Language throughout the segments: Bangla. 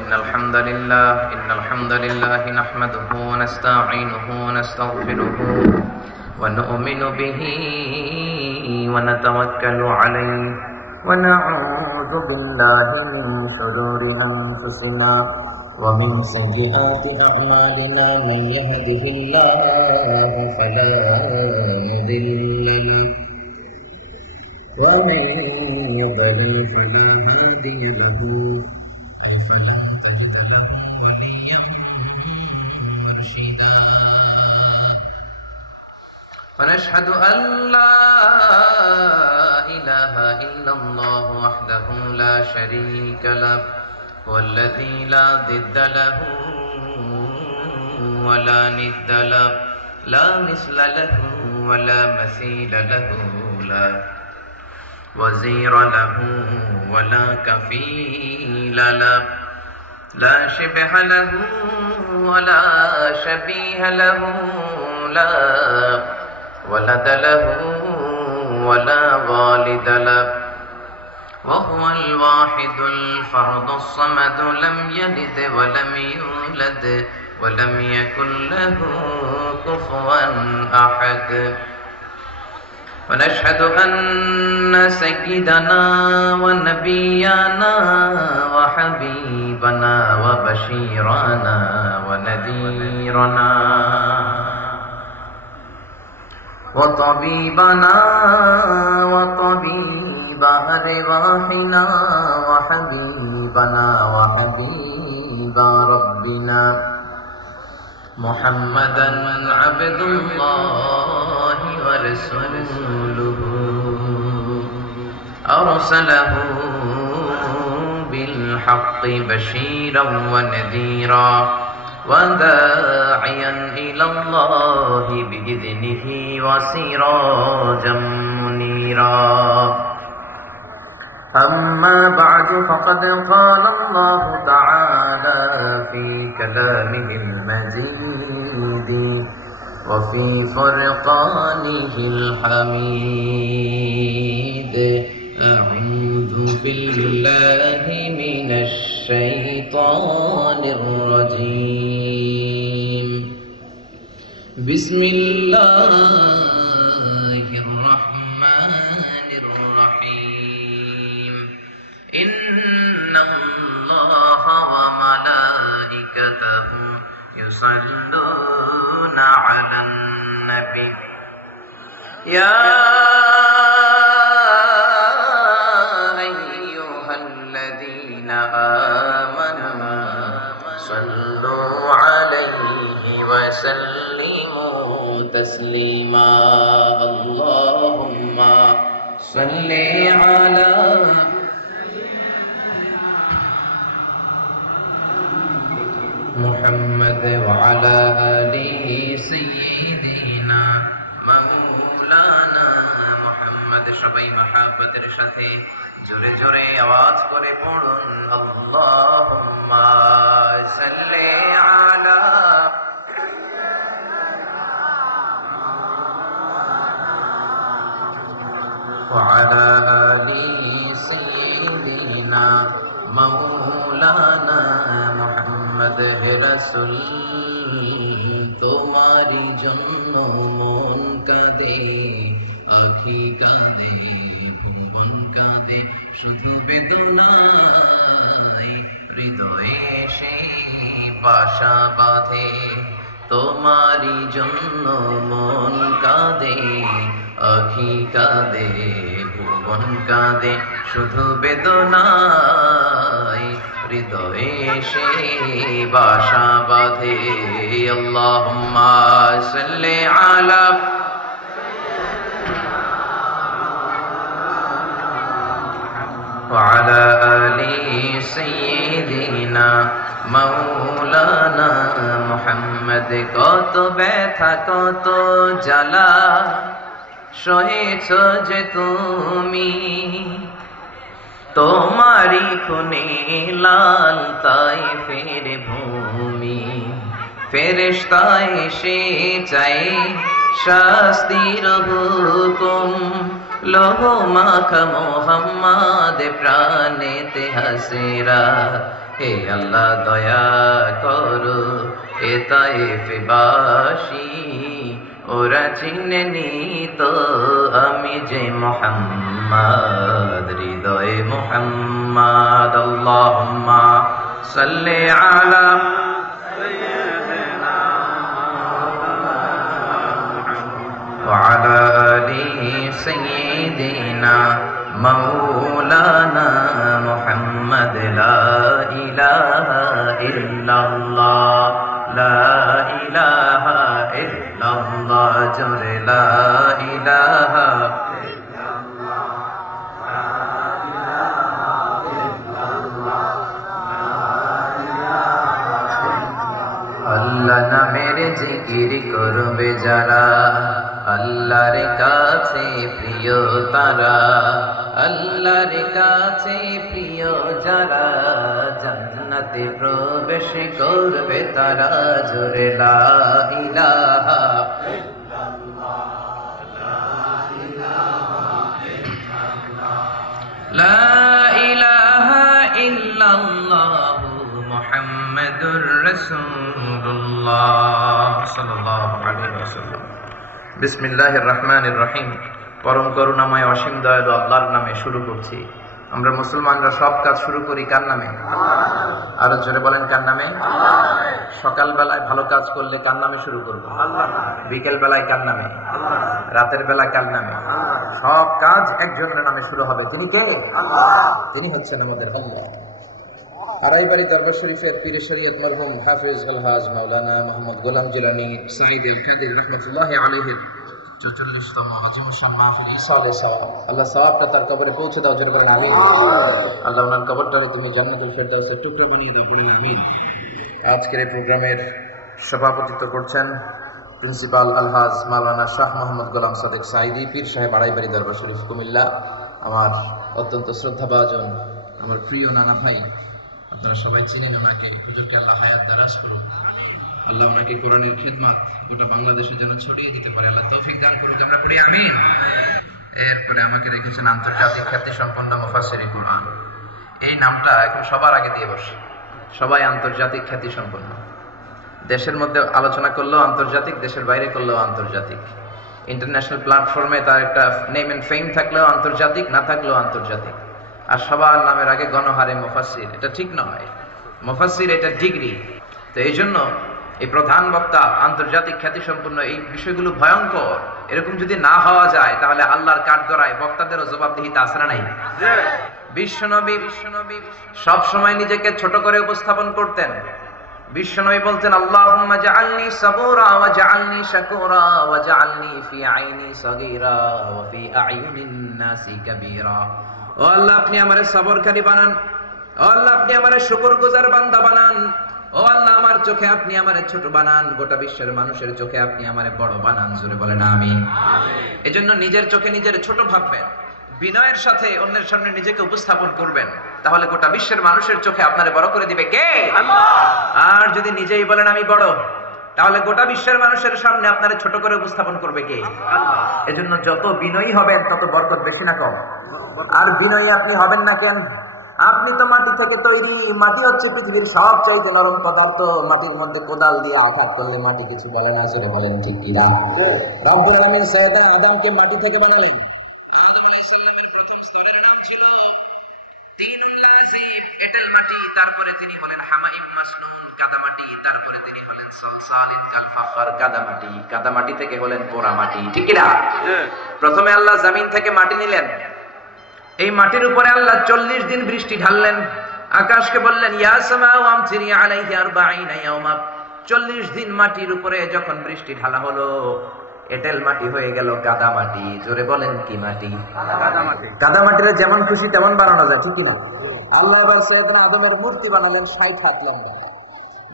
إن الحمد لله نحمده ونستعينه ونستغفره ونؤمن به ونتوكل عليه ونعوذ بالله من شرور أنفسنا ومن سيئات أعمالنا من يهده الله فلا مضل له ومن يضلل فلا هادي له فلن تجد له وليا مرشدا ونشهد أن لا إله إلا الله وحده لا شريك له هو الذي لا ضد له ولا ند له لا مثل له ولا مثيل له لا وزير له ولا كفيل له لا شبه له ولا شبيه له لا ولد له ولا والد له وهو الواحد الفرد الصمد لم يلد ولم يولد ولم يكن له كفوا أحد ونشهد أن سيدنا ونبينا وحبيبنا وبشيرنا ونذيرنا وطبيبنا وطبيب أرواحنا وحبيبنا وحبيب ربنا محمدا عبد الله ورسوله أرسله بالحق بشيرا ونذيرا وداعيا إلى الله بإذنه وسراجا منيرا أما بعد فقد قال الله تعالى في كلامه المجيد وفي فرقانه الحميد أعوذ بالله من الشيطان الرجيم بسم الله الرحمن الرحيم إن الله وملائكته يصلون على النبي يا أيها الذين آمنوا صلوا عليه وسلموا تسليما اللهم صل على محمد وعلى آله سيدنا مولانا محمد সবাই মহব্বতের সাথে জোরে জোরে আওয়াজ করে পড়ুন আল্লাহুম্মা সাল্লি আলা وعلى آل سيدنا مولانا محمد رسول তোমারি জন্য মন কাঁদে আখি কাঁদে ভুবন কাঁদে শুধু বেদনায় হৃদয়ে সেই বাসা বাঁধে তোমারি জন্য মন কাঁদে আখি কাঁদে ভুবন কাঁদে শুধু বেদনায় হৃদয়ে সে বাসা বাঁধে আল্লাহুম্মা সাল্লি আলা وعلى آل سيدنا مولانا محمد কত ব্যথা কত জ্বালা সহেছ যে তুমি তোমারি খুনে লাল তাইফের ভূমি ফেরেশতা এসে চাই শাস্তির হুকুম লোহ মাখা মোহাম্মদ প্রাণেতে হাসেরা হে আল্লাহ দয়া করো এ তায়েফবাসী, ওরা চিনেনি তো আমি যে মুহাম্মদ, হৃদয়ে মুহাম্মদ। আল্লাহুম্মা সাল্লি আলা وعلى آل سيدنا مولانا محمد لا إله إلا الله لا إله إلا الله جل لا إله আল্লাহ নামের জিকির করবে যারা, আল্লাহর কাছে প্রিয় তারা, আল্লাহর কাছে প্রিয় যারা, জান্নাতে প্রবেশ করবে তারা। জোরে লা ইলাহা লা ইলাহা ইল্লাল্লাহু মুহাম্মাদুর রাসূলুল্লাহ সাল্লাল্লাহু আলাইহি ওয়াসাল্লাম। বিসমিল্লাহির রহমানির রহিম। পরম করুণাময় অসীম দয়ালু আল্লাহর নামে শুরু করছি। আমরা মুসলমানরা সব কাজ শুরু করি কার নামে? আরো জোরে বলেন, কার নামে? সকাল বেলায় ভালো কাজ করলে কার নামে শুরু করবো? বিকেল বেলায় কার নামে? রাতের বেলায় কার নামে? সব কাজ একজনের নামে শুরু হবে। তিনি কে? তিনি হচ্ছেন আমাদের আল্লাহ। আড়াইবাড়ি দরবার শরীফের পীরে শরীয়ত মরহুম হাফেজ আলহাজ মাওলানা মোহাম্মদ গোলাম জিলানী সাঈদ আল কাদির রাহমাতুল্লাহি আলাইহির 44তম আজিমুশান মাহফিল ইসালে সওয়াব, আল্লাহ সওয়াবটা তার কবরে পৌঁছে দাও। জোরে বলেন আমিন। আল্লাহ ওনার কবরটাকে তুমি জান্নাতুল ফেরদাউসের টুকরো বানিয়ে দাও। বলেন আমিন। আজকের এই প্রোগ্রামের সভাপতিত্ব করছেন প্রিন্সিপাল আলহাজ মাওলানা শাহ মোহাম্মদ গোলাম সাদেক সাঈদী পীর সাহেব, আড়াইবাড়ি দরবার শরীফ, কুমিল্লা। আমার অত্যন্ত শ্রদ্ধাভাজন আমার প্রিয় নানা ভাই, আপনারা সবাই চিনেন ওনাকে। হুজুরকে আল্লাহ হায়াত দারাজ করুন। আল্লাহ ওনাকে কোরআনের খিদমত গোটা বাংলাদেশে যেন ছড়িয়ে দিতে পারে আল্লাহ তৌফিক দান করুক। আমরা পড়ি আমিন। এরপরে আমাকে রেখেছেন আন্তর্জাতিক খ্যাতি সম্পন্ন মুফাসসিরে কোরআন। এই নামটা এখন সবার আগে দিয়ে বসে। সবাই আন্তর্জাতিক খ্যাতি সম্পন্ন। দেশের মধ্যে আলোচনা করলেও আন্তর্জাতিক, দেশের বাইরে করলেও আন্তর্জাতিক। ইন্টারন্যাশনাল প্ল্যাটফর্মে তার একটা নেম এন্ড ফেম থাকলেও আন্তর্জাতিক, না থাকলেও আন্তর্জাতিক। আর সবার নামের আগে গণহারে মুফাসসির, এটা ঠিক নয়। মুফাসসির এটা ডিগ্রি। তো এই জন্য এই প্রধান বক্তা আন্তর্জাতিক খ্যাতি সম্পন্ন, এই বিষয়গুলো ভয়ঙ্কর। এরকম যদি না হওয়া যায় তাহলে আল্লাহর কাঠগড়ায় বক্তাদেরও জবাবদিহিতা আছে না নাই? বিশ্বনবী সব সময় নিজেকে ছোট করে উপস্থাপন করতেন। বিশ্বনবী বলতেন, আল্লাহুম্মা জাআলনি সাবুরা ওয়া জাআলনি শাকুরা ওয়া জাআলনি ফি আইনি সাগীরা ওয়া ফি আ'য়ুনিন নাসি কাবীরা। ও আল্লাহ, আপনি আমারে সবরকারী বানান। ও আল্লাহ, আপনি আমারে শুকরগুজার বান্দা বানান। ও আল্লাহ, আমার চোখে আপনি আমারে ছোট বানান, গোটা বিশ্বের মানুষের চোখে আপনি আমারে বড় বানান। জোরে বলেন আমিন। এজন্য নিজের চোখে নিজের ছোট ভাববেন, বিনয়ের সাথে অন্যের সামনে নিজেকে উপস্থাপন করবেন, তাহলে গোটা বিশ্বের মানুষের চোখে আপনারে বড় করে দিবে কে? আল্লাহ। আর যদি নিজেই বলেন আমি বড়, তাহলে গোটা বিশ্বের মানুষের সামনে আপনারে ছোট করে উপস্থাপন করবে কে? আল্লাহ। এজন্য যত বিনয়ী হবেন তত বরকত বেশি না কম? আর বিনয়ী আপনি হবেন না কেন? আপনি তো মাটি থেকে তৈরি। মাটি হচ্ছে পৃথিবীর সবচাইতে নরম পদার্থ। মাটির মধ্যে কোদাল দিয়ে আঘাত করলে মাটি কিছু বলে না। সেটা বলেন ঠিক কিনা? রব্বুল আলামিন সৈয়দনা আদমকে মাটি থেকে বানালেন। আদম আলাইহিস সালামের প্রথম স্তরের নাম ছিল তিনুল লাযিম, এঁটেল মাটি। তারপরে তিনি হলেন হামাইম মাসনুন, কাদা মাটি। তারপরে তিনি হলেন সালসালিন কাল ফাখর, কাদা মাটি। কাদা মাটি থেকে হলেন পোড়া মাটি। ঠিক কিনা? প্রথমে আল্লাহ জমিন থেকে মাটি নিলেন। এই মাটির উপরে আল্লাহ 40 দিন বৃষ্টি ঢাললেন। আকাশকে বললেন, ইয়া সামাউ আমতিরি আলাইহি 40 ইয়াওমা। 40 দিন মাটির উপরে যখন বৃষ্টি ঢালা হলো, এঁটেল মাটি হয়ে গেল কাদা মাটি। জোরে বলেন কি মাটি? কাদা মাটি। কাদা মাটিরে যেমন খুশি তেমন বানানো যায়, ঠিক কিনা? আল্লাহ সৈয়দনা আদমের মূর্তি বানালেন 60 হাত লম্বা।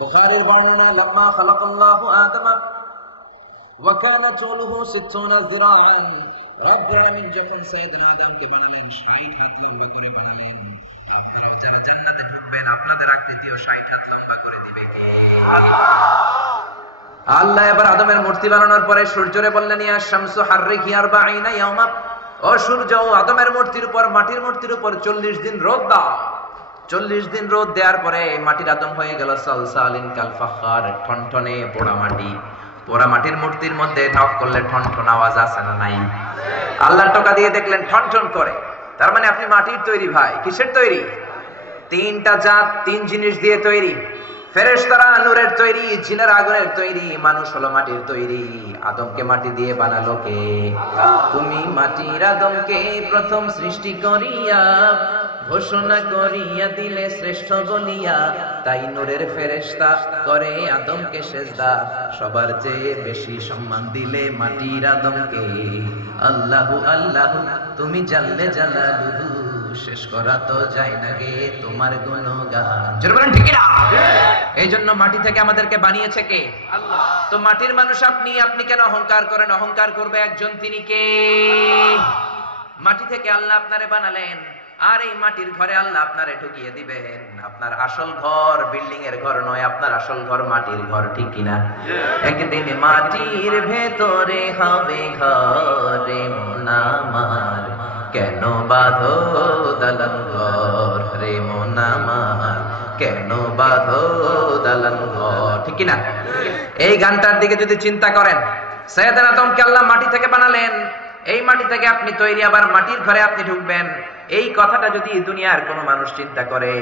বুখারীর বর্ণনা, লাম্মা খালাকাল্লাহু আদমা ওয়া কানা তুলুহু 60 যিরাআন। রব্বুল আলামিন যখন সৈয়দনা আদমকে বানালেন 60 হাত লম্বা করে বানালেন। আপনারাও যারা জান্নাতে ঢুকবেন আপনাদের আকৃতিও 60 হাত লম্বা করে দিবে কে? আল্লাহ। এবার আদমের মূর্তি বানানোর পরে সূর্যরে বললেন, ইয়া শামসু হাররিকি 40 ইয়াওমা। ও সূর্য, আদমের মূর্তির উপর, মাটির মূর্তির উপর 40 দিন রোদ দাও। 40 দিন রোদ দেওয়ার পরে মাটির আদম হয়ে গেল সালসালিন কাল ফাখার, ঠনঠনে পোড়া মাটি। পোড়া মাটির মূর্তির মধ্যে নক করলে ঠনঠন আওয়াজ আসে না নাই? আল্লাহর টোকা দিয়ে দেখলেন ঠনঠন করে। তার মানে আপনি মাটির তৈরি ভাই। কিসের তৈরি? 3টা জাত, 3 জিনিস দিয়ে তৈরি। ফেরেশতারা নূরের তৈরি, জিনের আগুনের তৈরি, মানুষ হলো মাটির তৈরি। আদমকে মাটি দিয়ে বানালো কে? তুমি মাটির আদমকে প্রথম সৃষ্টি করিয়া ঘোষণা করিয়া দিলে শ্রেষ্ঠ বলিয়া, তাই নূরের ফেরেশতা করে আদমকে সেজদা, সবার চেয়ে বেশি সম্মান দিলে মাটির আদমকে। আল্লাহু আল্লাহু তুমি জাল্লে জালালুহু, শেষ করা তো যায় না গে তোমার গুণগান। জোরে বলেন ঠিক না? এই জন্য মাটি থেকে আমাদেরকে বানিয়েছে কে? আল্লাহ। তো মাটির মানুষ আপনি, আপনি কেন অহংকার করেন? অহংকার করবে একজন, তিনি কে? মাটি থেকে আল্লাহ আপনারে বানালেন, আর এই মাটির ঘরে আল্লাহ আপনারে ঢুকিয়ে দিবেন। আপনার আসল ঘর বিল্ডিং এর ঘর নয়, আপনার আসল ঘর মাটির ঘর, ঠিক কিনা? একদিন মাটির ভেতরে হবে ঘরে মন আমার, কেন বাঁধো দালান ঘর রে মন আমার, কেন বাঁধো দালান ঘর, ঠিক কিনা? এই গানটার দিকে যদি চিন্তা করেন, সাইয়েদনা আদমকে আল্লাহ মাটি থেকে বানালেন, এই মাটি থেকে আপনি তৈরি, আবার মাটির ঘরে আপনি ঢুকবেন। এই কথাটা যদি দুনিয়ার কোন মানুষ চিন্তা করে,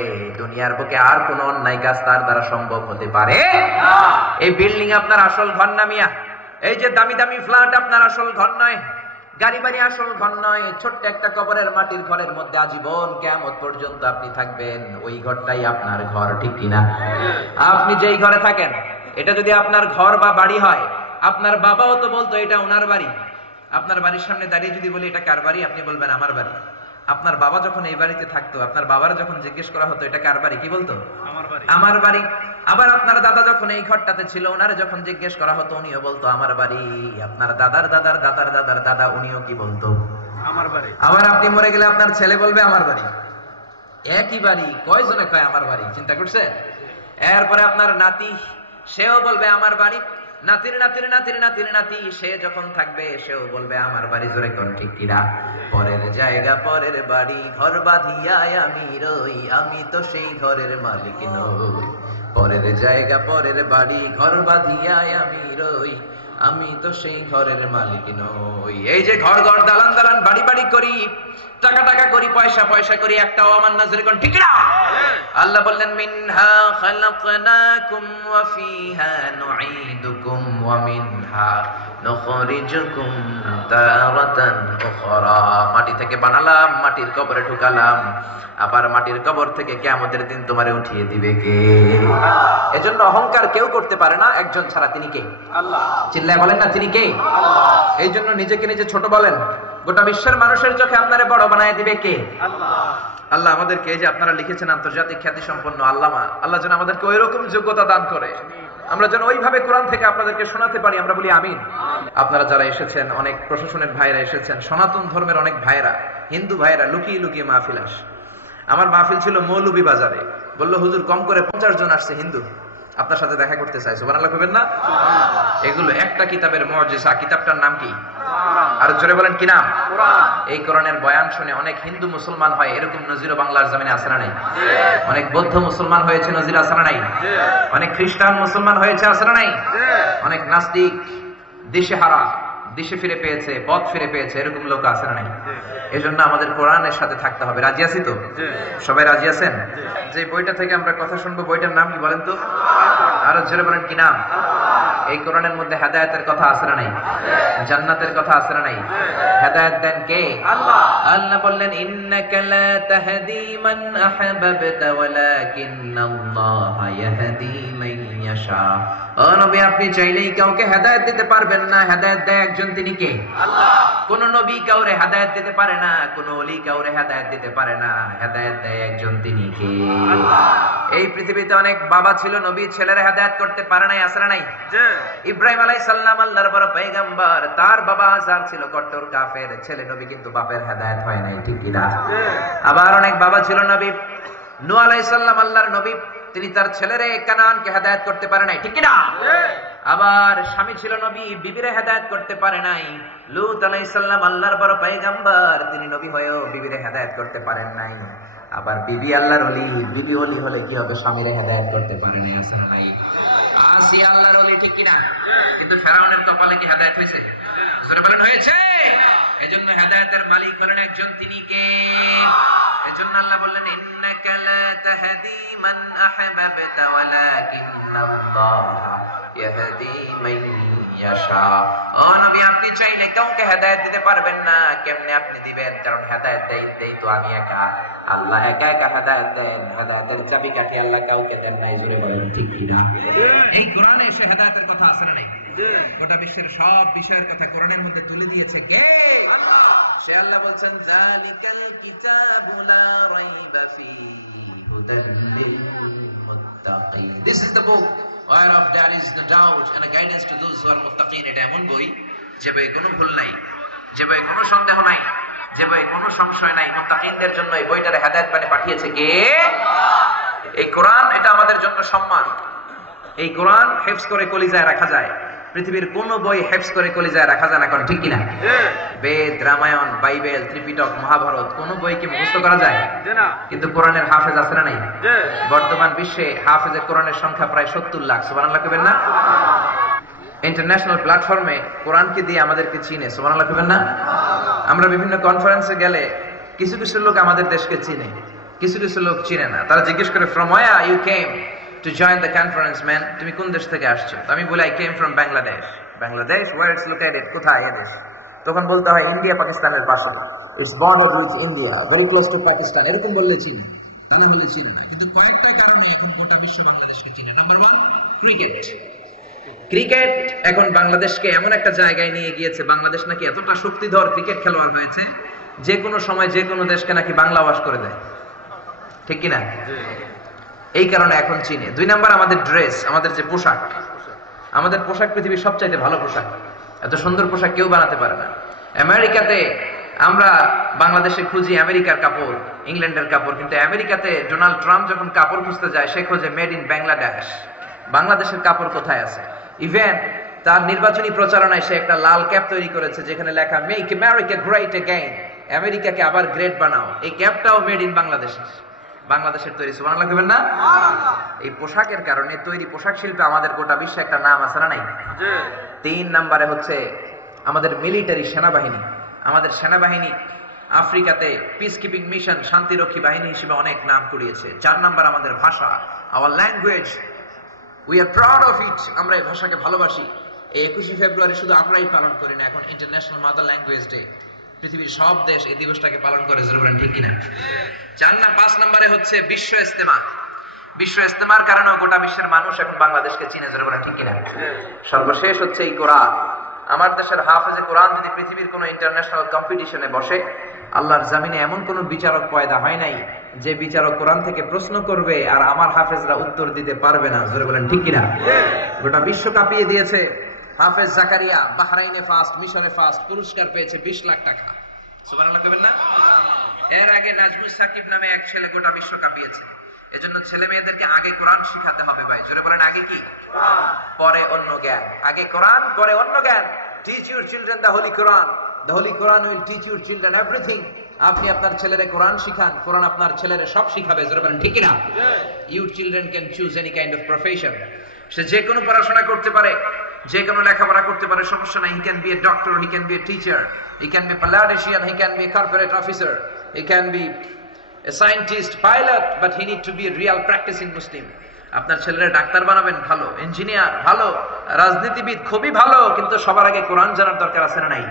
দুনিয়ার বুকে আর কোন অন্যায় কাজ তার দ্বারা সম্ভব হতে পারে না। এই বিল্ডিং আপনার আসল ঘর না মিয়া? এই যে দামি দামি ফ্ল্যাট আপনার আসল ঘর নয়, গাড়ি বাড়ি আসল ঘর নয়। ছোট্ট একটা কবরের মাটির ঘরের মধ্যে আজীবন কিয়ামত পর্যন্ত আপনি থাকবেন, ওই ঘরটাই আপনার ঘর, ঠিক কিনা? আপনি যেই ঘরে থাকেন, এটা যদি আপনার ঘর বা বাড়ি হয়, আপনার বাবাও তো বলতো এটা ওনার বাড়ি। আপনার বাড়ির সামনে দাঁড়িয়ে যদি বলি এটা কার বাড়ি, আপনি বলবেন আমার বাড়ি। আপনার বাবা যখন এই বাড়িতে থাকতো, আপনার বাবার যখন জিজ্ঞেস করা হতো এটা কার বাড়ি, কি বলতো? আমার বাড়ি। আবার আপনার দাদা যখন এই ঘরটাতে ছিল, ওনারে যখন জিজ্ঞেস করা হতো, উনিও বলতো আমার বাড়ি। আপনার দাদার দাদার দাদার দাদার দাদা, উনিও কি বলতো? আমার বাড়ি। আবার আপনি মরে গেলে আপনার ছেলে বলবে আমার বাড়ি। একই বাড়ি, কয়জনে কয় আমার বাড়ি, চিন্তা করছে? এরপরে আপনার নাতি, সেও বলবে আমার বাড়ি। নাতির নাতির নাতির নাতির নাতি, সে যখন থাকবে সেও বলবে আমার বাড়ি। জোরে কোন ঠিক কিনা? পরের জায়গা পরের বাড়ি, ঘর বাঁধিয়া আমি রই, আমি তো সেই ঘরের মালিক নই। পরের জায়গা পরের বাড়ি, ঘর বাঁধিয়া আমি রই, আমি তো সেই ঘরের মালিক নই। এই যে ঘর ঘর দালান দালান বাড়ি বাড়ি করি, টাকা টাকা করি, পয়সা পয়সা করি, একটাও আমার না। জোরে কোন ঠিক কিনা? আল্লাহ বললেন মিনহা খালাকনাকুম ওয়া ফিহা নুঈদুকুম ওয়া মিনহা নুখরিজুকুম তারাতান উখরা। মাটি থেকে বানালাম, মাটির কবরে ঢুকালাম, আবার মাটির কবর থেকে কিয়ামতের দিন তোমারে উঠিয়ে দিবে কে? এজন্য অহংকার কেউ করতে পারে না একজন ছাড়া, তিনি কে? আল্লাহ। চিল্লায় বলেন না তিনি কে? আল্লাহ। এই জন্য নিজেকে নিজে ছোট বলেন, গোটা বিশ্বের মানুষের চোখে আপনারে বড় বানায় দিবে কে? আল্লাহ। আল্লাহ আমাদেরকে, এই যে আপনারা লিখেছেন আন্তর্জাতিক খ্যাতি সম্পন্ন আল্লামা, আল্লাহ যেন আমাদেরকে ওই রকম যোগ্যতা দান করে, আমরা যেন ওইভাবে কোরআন থেকে আপনাদেরকে শোনাতে পারি। আমরা বলি আমিন। আপনারা যারা এসেছেন, অনেক প্রশাসনের ভাইরা এসেছেন, সনাতন ধর্মের অনেক ভাইরা, হিন্দু ভাইরা লুকিয়ে লুকিয়ে মাহফিল আসে। আমার মাহফিল ছিল মৌলভী বাজারে, বললো হুজুর কম করে 50 জন আসছে হিন্দু, আপনার সাথে দেখা করতে চাই। সুবহানাল্লাহ কইবেন না? এগুলো একটা কিতাবের মুজিজা। কিতাবটার নাম কি? আর জোরে বলেন কি নাম? কোরআন। এই কোরআনের বয়ান শুনে অনেক হিন্দু মুসলমান হয়, এরকম নজিরও বাংলার জমিনে আছে না নাই? অনেক বৌদ্ধ মুসলমান হয়েছে, নজির আছে না নাই? অনেক খ্রিস্টান মুসলমান হয়েছে, আছে না নাই? অনেক নাস্তিক দিশেহারা, দিশে ফিরে পেয়েছে, পথ ফিরে পেয়েছে, এরকম লোক আছে না নাই? এজন্য আমাদের কোরআনের সাথে থাকতে হবে। রাজি আছি তো? সবাই রাজি আছেন? যে বইটা থেকে আমরা কথা শুনবো, বইটার নাম কি বলেন তো? আরো জোরে বলেন কি নাম? এই কোরআনের মধ্যে হেদায়েতের কথা আছে না নাই? জান্নাতের কথা আছে না নাই? হেদায়েত দেন কে? আল্লাহ। আল্লাহ বললেন ইন্নাকা লা তাহদি মান আহবাবতা ওয়ালাকিন্নাল্লাহা ইয়াহদি মান ইয়াশা। ও নবী, আপনি চাইলেই কাউকে হেদায়েত দিতে পারবেন না, হেদায়েত দেয় একজন, তিনি কে? আল্লাহ। কোন নবী কাউরে হেদায়েত দিতে পারে না, কোন ওলি কাউরে হেদায়েত দিতে পারে না, হেদায়েত দেয় একজন, তিনি কে? আল্লাহ। এই পৃথিবীতে অনেক বাবা ছিল, নবী ছেলেরা হেদায়েত করতে পারে নাই, আছে না নাই? ইব্রাহিম আলাইহিস সালাম আল্লাহর বড় পয়গম্বর, তার বাবা আজার ছিল কট্টর কাফের, ছেলে নবী কিন্তু বাপের হেদায়েত হয় নাই, ঠিক কি না? আবার অনেক বাবা ছিল নবী, নূহ আলাইহিস সালাম আল্লাহর নবী, তিনি তার ছেলেরে কানানকে হেদায়েত করতে পারে নাই, ঠিক কি না? আবার স্বামী ছিল নবী, বিবিরে হেদায়েত করতে পারে নাই। লূত আলাইহিস সালাম আল্লাহর বড় পয়গম্বর, তিনি নবী হয়েও বিবিরে হেদায়েত করতে পারেন নাই। আবার বিবি আল্লাহর ওলি, বিবি ওলি হলে কি হবে? স্বামীরে হেদায়েত করতে পারে না, আছে না নাই? আসিয়া আল্লাহর ওলি, ঠিক কিনা? কিন্তু ফেরাউনের কপালে কি হেদায়েত হয়েছে? জোরে বলেন হয়েছে? এজন্য হেদায়েতের মালিক হলেন একজন, তিনি কে? এজন্য আল্লাহ বললেন ইন্নাকা লা তাহদি মান আহবাবতা ওয়ালাকিন্নাল্লাহ ইয়াহদি মান ইয়াশা। ও নবী, আপনি চাইলে কাউকে হেদায়েত দিতে পারবেন না। কেমনে আপনি দিবেন? কারণ হেদায়েত দেই তো আমি একা। আল্লাহ একা একা হেদায়েত দেন। হেদায়েতের চাবিকাঠি আল্লাহ কাউকে দেন নাই। জোরে বলেন ঠিক কিনা? এই কোরআনে এসে হেদায়েতের কথা আছে না নাই? গোটা বিশ্বের সব বিষয়ের কথা কোরআনের মধ্যে তুলে দিয়েছে কে? আল্লাহ। সে আল্লাহ বলছেন যালিকাল কিতাবু লা রাইবা ফীহি হুদাল লিল মুত্তাকিন। This is the book whereof there is no doubt and a guidance to those who are muttaqin. এটা এমন বই যে বই কোনো ভুল নাই, যে বই কোনো সন্দেহ নাই, যে বই কোনো সংশয় নাই। মুত্তাকিনদের জন্য এই বইটারে হেদায়েত বানিয়ে পাঠিয়েছে কে? এই কোরআন, এটা আমাদের জন্য সম্মান। এই কোরআন হেফজ করে কলিজায় রাখা যায়। পৃথিবীর কোন বই হেফজ করে কলিজায় রাখা যায় না, কোন ঠিক কিনা? বেদ, রামায়ণ, বাইবেল, ত্রিপিটক, মহাভারত, কোন বই কি মুখস্থ করা যায়? কিন্তু কোরআনের হাফেজ আছে না নাই? বর্তমান বিশ্বে হাফেজে কোরআনের সংখ্যা প্রায় 70 লাখ। সুবহানাল্লাহ কইবেন না? ইন্টারন্যাশনাল প্ল্যাটফর্মে কোরআনকে দিয়ে আমাদেরকে চিনে। সুবহানাল্লাহ কইবেন না? আমরা বিভিন্ন কনফারেন্সে গেলে কিছু কিছু লোক আমাদের দেশকে চিনে, কিছু কিছু লোক চিনে না। তারা জিজ্ঞেস করে from where you came to join the conference, man? তুমি কোন দেশ থেকে আসছো? আমি বলি I came from Bangladesh. Bangladesh? Where it's located? কোথায় এই দেশ? তখন বলতে হয় ইন্ডিয়া পাকিস্তানের পাশে। It's bordered with India, very close to Pakistan. এরকম বললে চিনে, তা না হলে চিনে না। কিন্তু কয়েকটা কারণে এখন গোটা বিশ্ব বাংলাদেশকে চিনে। Number 1, cricket. ক্রিকেট এখন বাংলাদেশকে এমন একটা জায়গায় নিয়ে গিয়েছে, বাংলাদেশ নাকি এতটা শক্তিধর ক্রিকেট খেলোয়াড় হয়েছে, যে কোনো সময় যে কোনো দেশকে নাকি বাংলা ওয়াশ করে দেয়, ঠিক কিনা? এই কারণে এখন চিনে। 2 নাম্বার, আমাদের ড্রেস, আমাদের যে পোশাক, আমাদের পোশাক পৃথিবীর সবচাইতে ভালো পোশাক। এত সুন্দর পোশাক কেউ বানাতে পারে না। আমেরিকাতে আমরা বাংলাদেশে খুঁজি আমেরিকার কাপড়, ইংল্যান্ডের কাপড়, কিন্তু আমেরিকাতে ডোনাল্ড ট্রাম্প যখন কাপড় খুঁজতে যায়, সে খোঁজে মেড ইন বাংলাদেশ। বাংলাদেশের কাপড় কোথায় আছে? ইভেন তার নির্বাচনী প্রচারণায় সে একটা লাল ক্যাপ তৈরি করেছে যেখানে লেখা মেক আমেরিকা গ্রেট এগেইন, আমেরিকাকে আবার গ্রেট বানাও। এই ক্যাপটাও মেড ইন বাংলাদেশের, বাংলাদেশের তৈরি। সুবহানাল্লাহ কইবেন না? এই পোশাকের কারণে তৈরি পোশাক শিল্পে আমাদের গোটা বিশ্বে একটা নাম আছে না নাই? 3 নম্বরে হচ্ছে আমাদের মিলিটারি, সেনাবাহিনী। আমাদের সেনাবাহিনী আফ্রিকাতে পিস কিপিং মিশন, শান্তিরক্ষী বাহিনী হিসেবে অনেক নাম কুড়িয়েছে। 4 নম্বর আমাদের ভাষা, our language, we are proud of it. আমরা এই ভাষাকে ভালোবাসি। এই 21শে ফেব্রুয়ারি শুধু আমরাই পালন করি না, এখন ইন্টারন্যাশনাল মাদার ল্যাঙ্গুয়েজ ডে। পৃথিবীর সব দেশ এই দিবসটাকে পালন করে। জোরে বলেন ঠিক কিনা? 5 নম্বরে হচ্ছে বিশ্ব ইজতেমা। বিশ্ব ইজতেমার কারণে গোটা বিশ্বের মানুষ এখন বাংলাদেশকে চিনে। জোরে বলেন ঠিক কিনা? সর্বশেষ হচ্ছে এই কোরআন। আমার দেশের হাফেজে কোরআন যদি পৃথিবীর কোনো ইন্টারন্যাশনাল কম্পিটিশনে বসে, আল্লাহর জমিনে এমন কোন বিচারক পয়দা হয় নাই যে বিচারক কোরআন থেকে প্রশ্ন করবে আর আমার হাফেজরা উত্তর দিতে পারবে না। জোরে বলেন ঠিক কিনা? গোটা বিশ্ব কাঁপিয়ে দিয়েছে। হাফেজ জাকারিয়া বাহরাইনে ফার্স্ট, মিশরে ফার্স্ট, পুরস্কার পেয়েছে 20 লাখ টাকা। সুবহানাল্লাহ কইবেন না? এর আগে নাজমুস সাকিব নামে এক ছেলে গোটা বিশ্ব কাঁপিয়েছে। এজন্য ছেলে মেয়েদেরকে আগে কোরআন শিখাতে হবে ভাই। জোরে বলেন আগে কি? পরে অন্য জ্ঞান। আগে কোরআন, পরে অন্য জ্ঞান। Teach your children the Holy Quran. The Holy Quran will teach your children everything. আপনি আপনার ছেলেরে কোরআন শিখান, কোরআন আপনার ছেলেরে সব শিখাবে। জোরে বলেন ঠিক কিনা? Your children can choose any kind of profession. সে যে কোনো পড়াশোনা করতে পারে, যে কোনো লেখাপড়া করতে পারে, সমস্যা নাই। He can be a doctor, he can be a teacher, he can be a politician, he can be a corporate officer, he can be a scientist, pilot, but he need to be a real practicing Muslim. আপনার ছেলেরা ডাক্তার বানাবেন, ভালো, ইঞ্জিনিয়ার ভালো, রাজনীতিবিদ খুবই ভালো, কিন্তু সবার আগে কোরআন জানার দরকার আছে না নাই?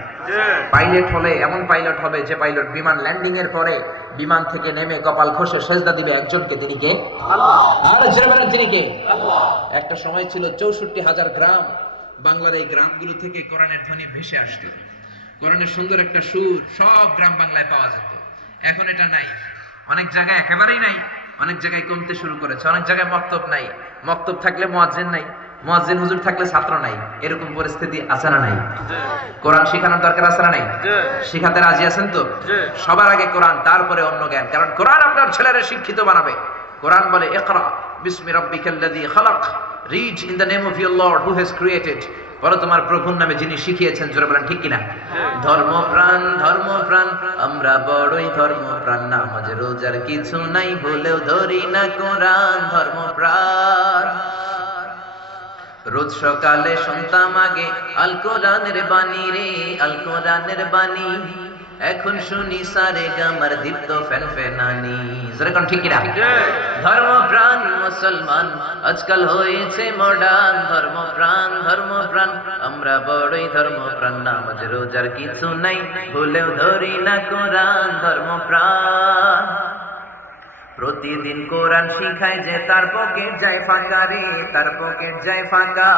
পাইলট হলে এমন পাইলট হবে যে পাইলট বিমান ল্যান্ডিং এর পরে বিমান থেকে নেমে কপাল ঘষে সেজদা দিবে একজনকে, তিনি কে? আল্লাহ। আর জোরে বলেন তিনি কে? আল্লাহ। একটা সময় ছিল 64,000 গ্রাম, বাংলার এই গ্রামগুলো থেকে কোরআনের ধ্বনি ভেসে আসতো। কোরআনের সুন্দর একটা সুর সব গ্রাম বাংলায় পাওয়া যেত। এখন এটা নাই, অনেক জায়গায় একেবারেই নাই, অনেক জায়গায় কমতে শুরু করেছে। অনেক জায়গায় মক্তব নাই, মক্তব থাকলে মুয়াজ্জিন নাই, মুয়াজ্জিন হুজুর থাকলে ছাত্র নাই। এরকম পরিস্থিতি আছে না নাই? কোরআন শেখানোর দরকার আছে না নাই? শিখাতে রাজি আছেন তো? সবার আগে কোরআন, তারপরে অন্য জ্ঞান। কারণ কোরআন আপনার ছেলেরা শিক্ষিত বানাবে। কোরআন বলে ইকরা বিসমি রাব্বিকাল্লাযী খালাক, read in the name of your Lord who has created. বলো তোমার প্রভুর নামে যিনি শিখিয়েছেন, জোরে বলেন ঠিক কিনা? ধর্মপ্রাণ ধর্মপ্রাণ আমরা বড়ই ধর্মপ্রাণ, নামাজ রোজার কিছু নাই বলেও ধরি না কোরআন। ধর্মপ্রাণ রোজ সকালে শুনতাম আগে আল কোরআনের বাণী রে, আল কোরআনের বাণী, এখন শুনি সারে গামার দীপ্ত ফেনফেনানি। যেরকম ঠিক কিনা? ধর্মপ্রাণ মুসলমান আজকাল হয়েছে মডার্ন। ধর্মপ্রাণ ধর্মপ্রাণ আমরা বড়ই ধর্মপ্রাণ, নামাজ রোজার কিছু নাই ভুলেও ধরি না কোরআন। ধর্মপ্রাণ প্রতিদিন কোরআন শিখায় যে তার পকেট যায় ফাঁকা রে, তার পকেট যায় ফাঁকা।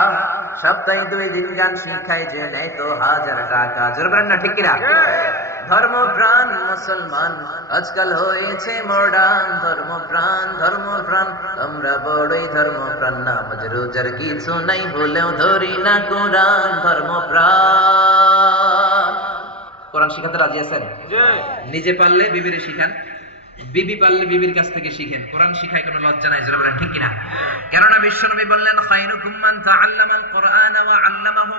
সপ্তাহে 2 দিন গান শিখায় যে নেয় তো 1000 টাকা। জোরে বলেন না ঠিক কিনা? ধর্মপ্রাণ মুসলমান আজকাল হয়েছে মডার্ন। ধর্মপ্রাণ ধর্মপ্রাণ আমরা বড়ই ধর্মপ্রাণ, নামাজ রোজার কিছু নাই ভুলেও ধরি না কোরআন। ধর্মপ্রাণ কোরআন শিখাতে রাজি আছেন? নিজে পারলে বিবিরে শিখান, বিবি পারলে বিবির কাছ থেকে শিখেন। কোরআন শিখায় কোনো লজ্জা নাই, জোরে বলেন ঠিক কিনা? কেননা বিশ্বনবী বললেন খায়রুকুম মান তাআল্লামাল কোরআন ওয়া আল্লামাহু,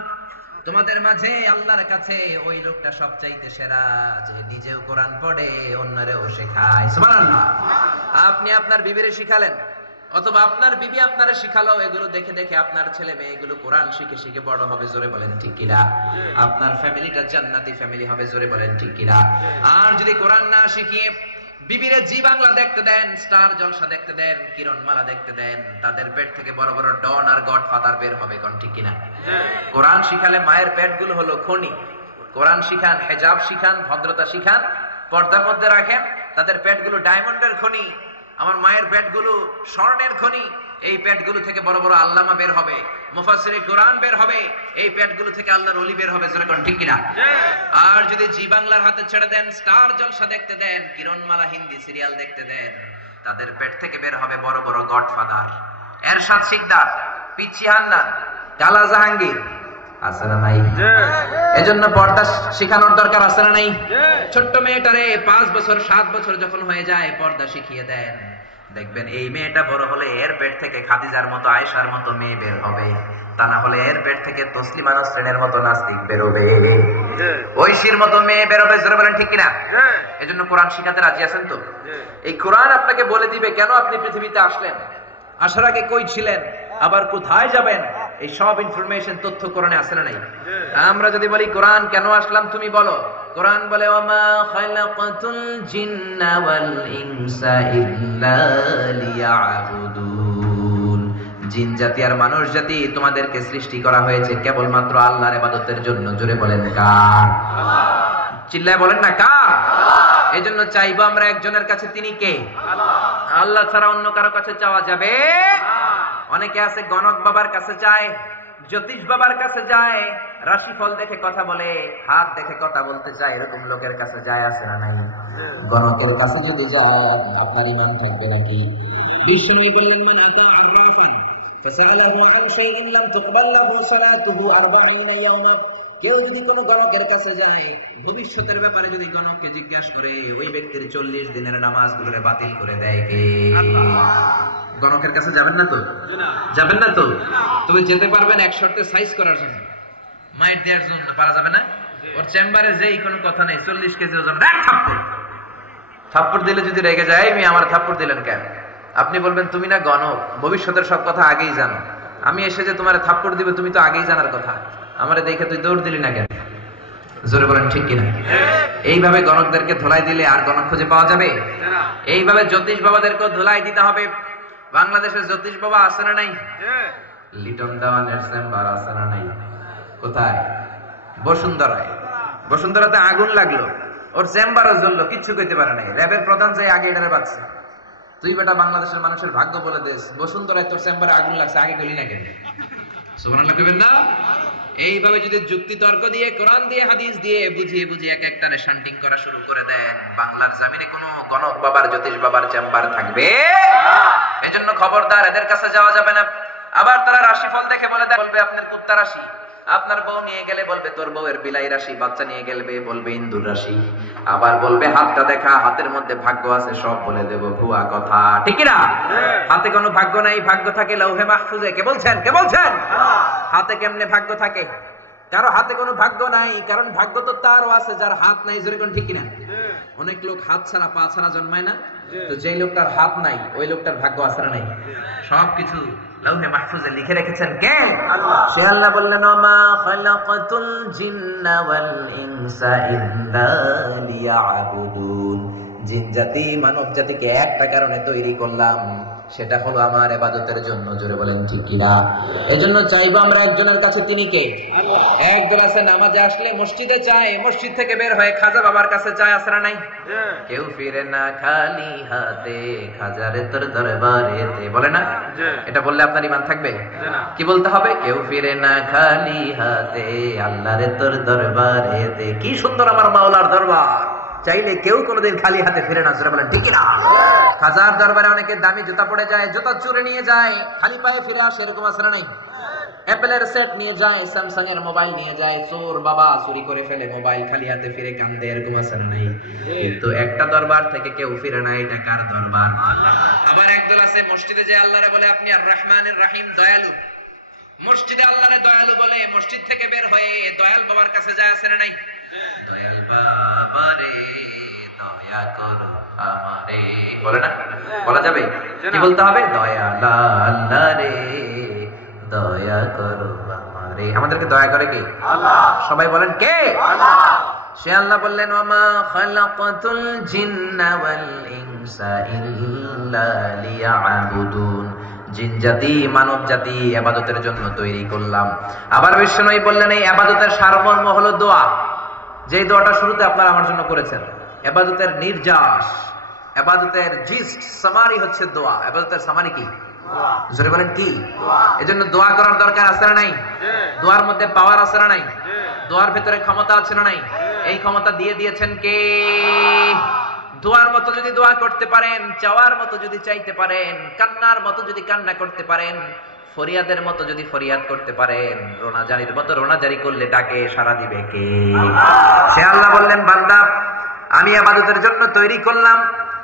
তোমাদের মাঝে আল্লাহর কাছে ওই লোকটা সবচাইতে সেরা যে নিজেও কোরআন পড়ে অন্যরেও শেখায়। সুবহানাল্লাহ। আপনি আপনার বিবিরে শিখালেন অথবা আপনার বিবি আপনারে শিখালো, এগুলো দেখে দেখে আপনার ছেলে মেয়ে এগুলো কোরআন শিখে শিখে বড় হবে, জোরে বলেন ঠিক কিনা? আপনার ফ্যামিলিটা জান্নাতি ফ্যামিলি হবে, জোরে বলেন ঠিক কিনা? আর যদি কোরআন না শিখিয়ে বিবিরে জি বাংলা দেখতে দেন, স্টার জলসা দেখতে দেন, কিরণমালা দেখতে দেন, তাদের পেট থেকে বড় বড় ডন আর গডফাদার বের হবে, কোন ঠিক কিনা? কোরআন শিখালে মায়ের পেটগুলো হলো খনি। কোরআন শিখান, হেজাব শিখান, ভদ্রতা শিখান, পর্দার মধ্যে রাখেন, তাদের পেটগুলো ডায়মন্ডের খনি। আমার মায়ের পেটগুলো স্বর্ণের খনি। এই পেটগুলো থেকে বড় বড় আল্লামা বের হবে, মুফাসসিরে কোরআন বের হবে, এই পেটগুলো থেকে আল্লাহর ওলি বের হবে, জোরে কোন ঠিক কিনা? আর যদি জি বাংলার হাতে ছেড়ে দেন, স্টার জলসা দেখতে দেন, কিরণমালা হিন্দি সিরিয়াল দেখতে দেন, তাদের পেট থেকে বের হবে বড় বড় গডফাদার। এরশাদ শিকদার, পিচ্চি হান্নান, কালা জাহাঙ্গীর, আছে না নাই? এজন্য পর্দা শিখানোর দরকার আছে না নাই? ছোট্ট মেয়েটারে 5 বছর 7 বছর যখন হয়ে যায় পর্দা শিখিয়ে দেন, দেখবেন এই মেয়েটা বড় হলে এর পেট থেকে খাদিজার মতো, আয়েশার মতো মেয়ে বের হবে, তা না হলে এর পেট থেকে তসলিমা নাসরিনের মতো নাস্তিক বের হবে, ঐশীর মতো মেয়ে বের হবে, জোরে বলেন ঠিক কিনা? এজন্য কোরআন শিখাতে রাজি আছেন তো? এই কোরআন আপনাকে বলে দিবে কেন আপনি পৃথিবীতে আসলেন, আসার আগে কই ছিলেন, আবার কোথায় যাবেন, এই সব ইনফরমেশন তথ্য কোরআনে আছে না নাই? আমরা যদি বলি কোরআন কেন আসলাম তুমি বলো, কোরআন বলে ওয়ামা খালাকাতুল জিন্না ওয়াল ইনসা ইল্লা লিয়াবুদুন, জিন জাতি আর মানুষ জাতি তোমাদেরকে সৃষ্টি করা হয়েছে কেবলমাত্র আল্লাহর ইবাদতের জন্য। জোরে বলেন কার? চিল্লায় বলেন না কার? এজন্য চাইবো আমরা একজনের কাছে, তিনি কে? আল্লাহ ছাড়া অন্য কারো কাছে চাওয়া যাবে? অনেকে আছে গণক বাবার কাছে যায়, জ্যোতিষ বাবার কাছে যায়, রাশিফল দেখে কথা বলে, হাত দেখে কথা বলতে চায়, এরকম লোকের কাছে যায়, আসে না নাই? গণকের কাছে যদি যায় আপনার ঈমান থাকবে নাকি? বিশ্বনবী বললেন মান আতা আররাফান ফাসালাহু আন শাইইন লাম তুকবাল লাহু সালাতুহু 40 ইয়াওমা, কেউ যদি কোনো গণকের কাছে যায়, ভবিষ্যতের ব্যাপারে যদি গণককে জিজ্ঞাসা করে, ওই ব্যক্তির 40 দিনের নামাজগুলোরে বাতিল করে দেয় কে? আল্লাহ। গণকের কাছে যাবেন না তো? যাবেন না তো? তবে যেতে পারবেন এক শর্তে, সাইজ করার জন্য, মাইট দেওয়ার জন্য পারা যাবে না? ওর চেম্বারে যেই কোনো কথা নেই, 40 কেজি ওজন, থাপ্পড় দিলে যদি রেগে যায়, আমি আমার থাপ্পড় দিলেন কেন? আপনি বলবেন তুমি না গণক, ভবিষ্যতের সব কথা আগেই জানো, আমি এসে যে তোমার থাপ্পড় দিবে তুমি তো আগেই জানার কথা, আমারে দেখে তুই দৌড় দিলি না কেন? জোরে বলেন ঠিক কিনা? এইভাবে গণকদেরকে ধোলাই দিলে আর গণক খুঁজে পাওয়া যাবে? এইভাবে জ্যোতিষ বাবাদেরকেও ধোলাই দিতে হবে। বাংলাদেশের জ্যোতিষ বাবা আছে না নাই? লিটন দেওয়ানের চেম্বার আছে না নাই? কোথায়? বসুন্ধরায়। বসুন্ধরাতে আগুন লাগলো, ওর চেম্বারও জ্বললো, কিচ্ছু কইতে পারে নাই, র্যাবের প্রধান যাই আগে এটারে বাঁচছে। তুই বেটা বাংলাদেশের মানুষের ভাগ্য বলে দেশ, বসুন্ধরায় তোর চেম্বারে আগুন লাগছে, আগে গলি না কেন? সুবহানাল্লাহ কইবেন না? এইভাবে যদি যুক্তি তর্ক দিয়ে, কোরআন দিয়ে, হাদিস দিয়ে বুঝিয়ে বুঝিয়ে এক একটারে শান্টিং করা শুরু করে দেন, বাংলার জমিনে কোনো গণক বাবার, জ্যোতিষ বাবার চেম্বার থাকবে? এজন্য খবরদার, এদের কাছে যাওয়া যাবে না। আবার তারা রাশিফল দেখে বলবে আপনার কুত্তা রাশি, আপনার বউ নিয়ে গেলে বলবে তোর বউয়ের বিলাই রাশি, বাচ্চা নিয়ে গেলে বলবে ইন্দুর রাশি, আবার বলবে হাতটা দেখা, হাতের মধ্যে ভাগ্য আছে, সব বলে দেব ভুয়া কথা, ঠিক না? হাতে কোনো ভাগ্য নাই, ভাগ্য থাকে লৌহে মাহফুজে। কে বলছেন? কে বলছেন? হাতে কেমনে ভাগ্য থাকে? কারো হাতে কোনো ভাগ্য নাই, কারণ ভাগ্য তো তারও আছে যার হাত নাই, জোরে কোন ঠিক কিনা? অনেক লোক হাত ছাড়া পা ছাড়া জন্মায় না, তো যেই লোকটার হাত নাই ওই লোকটার ভাগ্য আছে না নাই? সবকিছু লাউহে মাহফুজে লিখে রেখেছেন কে? আল্লাহ। সে আল্লাহ বললেন ওমা খালাকাতুল জিন্না ওয়াল ইনসা ইল্লা লিয়াবুদুন, জিন জাতি মানব জাতিকে একটা কারণে তৈরি করলাম, সেটা হলো আমার ইবাদতের জন্য। জোরে বলেন ঠিক কিনা? এজন্য চাইবো আমরা একজনের কাছে, তিনি কে? আল্লাহ। একজন আছে নামাজে আসলে মসজিদে চায়, মসজিদ থেকে বের হয়ে খাজা বাবার কাছে চায়, আছে না নাই? কেউ ফিরে না খালি হাতে, খাজারে তোর দরবারেতে, বলে না? এটা বললে আপনার ঈমান থাকবে? কি বলতে হবে? কেউ ফিরে না খালি হাতে, আল্লাহরে তোর দরবারেতে। কি সুন্দর আমার মাওলার দরবার, চাইলে কেউ কোনোদিন খালি হাতে ফিরে না। জোরে বলেন ঠিক কিনা? খাজার দরবারে অনেকে দামি জুতা পরে যায়, জুতা চুরে নিয়ে যায়, খালি পায়ে ফিরে আসে, এরকম আছে না নাই? অ্যাপেলের সেট নিয়ে যায়, স্যামসাং এর মোবাইল নিয়ে যায়, চোর বাবা চুরি করে ফেলে মোবাইল, খালি হাতে ফিরে কান্দে, এরকম আছে না নাই? কিন্তু একটা দরবার থেকে কেউ ফিরে না, এটা কার দরবার? আবার একদল আছে মসজিদে যে আল্লাহরে বলে আপনি আর রহমানের রহিম, দয়ালু। মসজিদে আল্লাহরে দয়ালু বলে, মসজিদ থেকে বের হয়ে দয়াল বাবার কাছে যায়, আছে না নাই? দয়াল বাবা রে দয়া করো আমারে, বলে না? বলা যাবে? কি বলতে হবে? দয়াল আল্লাহ রে দয়া করো আমারে। আমাদেরকে দয়া করে কে? আল্লাহ। সবাই বলেন কে? আল্লাহ। সে আল্লাহ বললেন ওমা খালাকাতুল জিন্না ওয়াল ইনসা ইল্লা লিয়াবুদুন, জিন জাতি মানব জাতি ইবাদতের জন্য তৈরি করলাম। আবার বিশ্বনবী বললেন এই ইবাদতের সারমর্ম হলো দোয়া, যে দোয়াটা শুরুতে আপনারা আমার জন্য করেছেন। ইবাদতের নির্যাস, ইবাদতের জিস্ট সামারি হচ্ছে দোয়া। ইবাদতের সামারি কি? দোয়া। জোরে বলেন কি? দোয়া। এজন্য দোয়া করার দরকার আছে না নাই? দোয়ার মধ্যে পাওয়ার আছে না নাই? দোয়ার ভিতরে ক্ষমতা আছে না নাই? এই ক্ষমতা দিয়ে দিয়েছেন কে? দোয়ার মতো যদি দোয়া করতে পারেন, চাওয়ার মতো যদি চাইতে পারেন, কান্নার মতো যদি কান্না করতে পারেন, ফরিয়াদের মতো যদি ফরিয়াদ করতে পারেন, রোনাজারির মতো রোনাজারি করলে তাকে সাড়া দিবে কে? সে আল্লাহ বললেন বান্দা আমি ইবাদতের জন্য তৈরি করলাম,